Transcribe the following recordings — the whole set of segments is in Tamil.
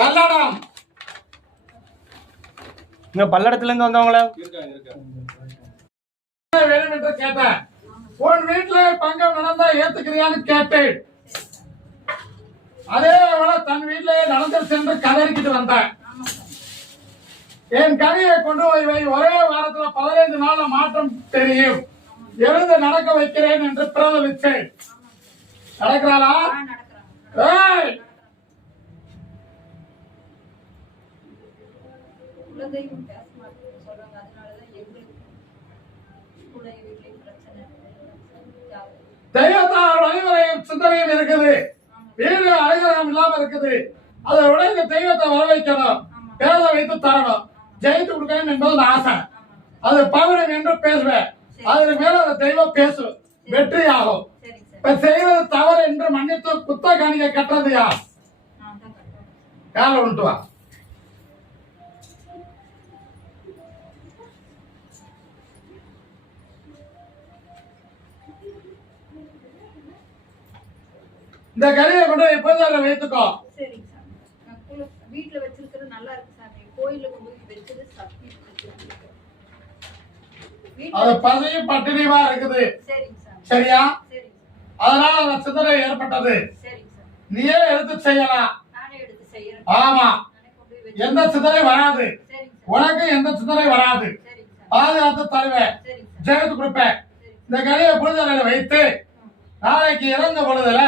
பல்லடம். இங்க பல்லடத்துல இருந்து வந்தவங்கள? வேணும் என்று கேட்டேன் உன் வீட்டுல பங்கம் நடந்தா ஏத்துக்கிறியான்னு கேட்டேன் அதே போல தன் வீட்டிலே நடந்துருச்சு என்று கதறிக்கிட்டு வந்தேன். என் கனியை கொண்டு போய் வை. ஒரே வாரத்துல பதினைந்து நாள்ல மாற்றம் தெரியும். எழுந்து நடக்க வைக்கிறேன் என்று பிரதலிச்சேன் நடக்கிறாளா? ஏய்! குலதெய்வம் பேச மாட்டேன்னு சொல்றாங்க. அதனாலதான் எங்களுக்கு கூட வீட்லயும் பிரச்சனை தெய்வத்தார் வழிமுறையும் சிந்தனையும் இருக்குது. வீடு அழகரம் இல்லாம இருக்குது. அதை விட இந்த தெய்வத்தை வர வைக்கணும் பேத வைத்து தரணும். ஜெயித்து கொடுக்கணும் என்பது ஒரு ஆசை. அது பவரம் என்று பேசுவேன். அதுக்கு மேல அந்த தெய்வம் பேசும் வெற்றி ஆகும் இப்ப செய்யறது தவறு என்று மன்னித்து குத்த காணிக்க கட்டுறது யார்? நான் தான் இந்த கறியை கொண்டு போய் பூஜையில வைத்துக்கோ. சரிங்க சார். வீட்டுல வச்சிருக்கிறது நல்லா இருக்கு சார். நீ கோயில்ல கொண்டு போய் வச்சது சக்தி அது பசியும் பட்டினியுமா இருக்குது. சரியா? அதனால அந்த சிந்தனை ஏற்பட்டது. நீயே எடுத்து செய்யலாம். ஆமா. எந்த சிந்தனை வராது. உனக்கு எந்த சிந்தனை வராது. பாதுகாத்து தருவேன் ஜெயத்து கொடுப்பேன். இந்த கறியை பூஜையில வைத்து. நாளைக்கு இறந்த பொழுதுல.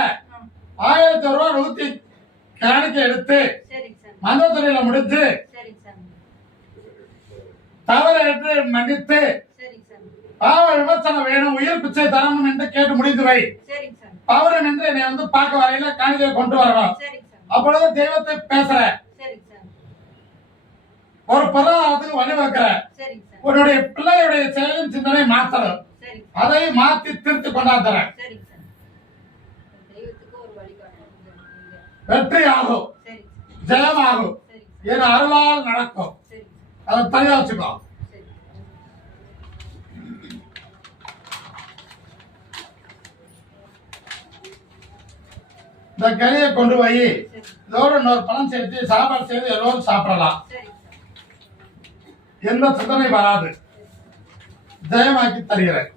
ஆயிரத்தி ரூபா நூத்தி காணிக்க எடுத்து மந்தத்துறையில சார். தவறு என்று மன்னித்து பாவ விமர்சனம் வேணும் உயிர் பிச்சை தரணும் என்று கேட்டு முடிந்து வை. பவரன் என்று என்னை வந்து பார்க்க வரையில காணிக்கையை கொண்டு வரணும் அப்பொழுது தெய்வத்தை பேசுற. ஒரு பொருளாதாரத்துக்கு வழிவகுக்கிற உன்னுடைய பிள்ளையுடைய செயலின் சிந்தனை மாத்தணும் அதை மாத்தி திருத்தி கொண்டாந்துறேன் சரிங்க சார் தெய்வத்துக்கு ஒரு வழிகாட்டணும் நீங்க வெற்றி ஆகும் சரிங்க சார் ஜெயமாகும் என் அருளால் நடக்கும். அதை தனியா இந்த கறியை கொண்டு போய் இதோட இன்னொரு பணம் சேர்த்து சாப்பாடு செய்து எல்லோரும் சாப்பிடலாம். எந்த சிந்தனை வராது. ஜெயமாக்கி தருகிறேன்.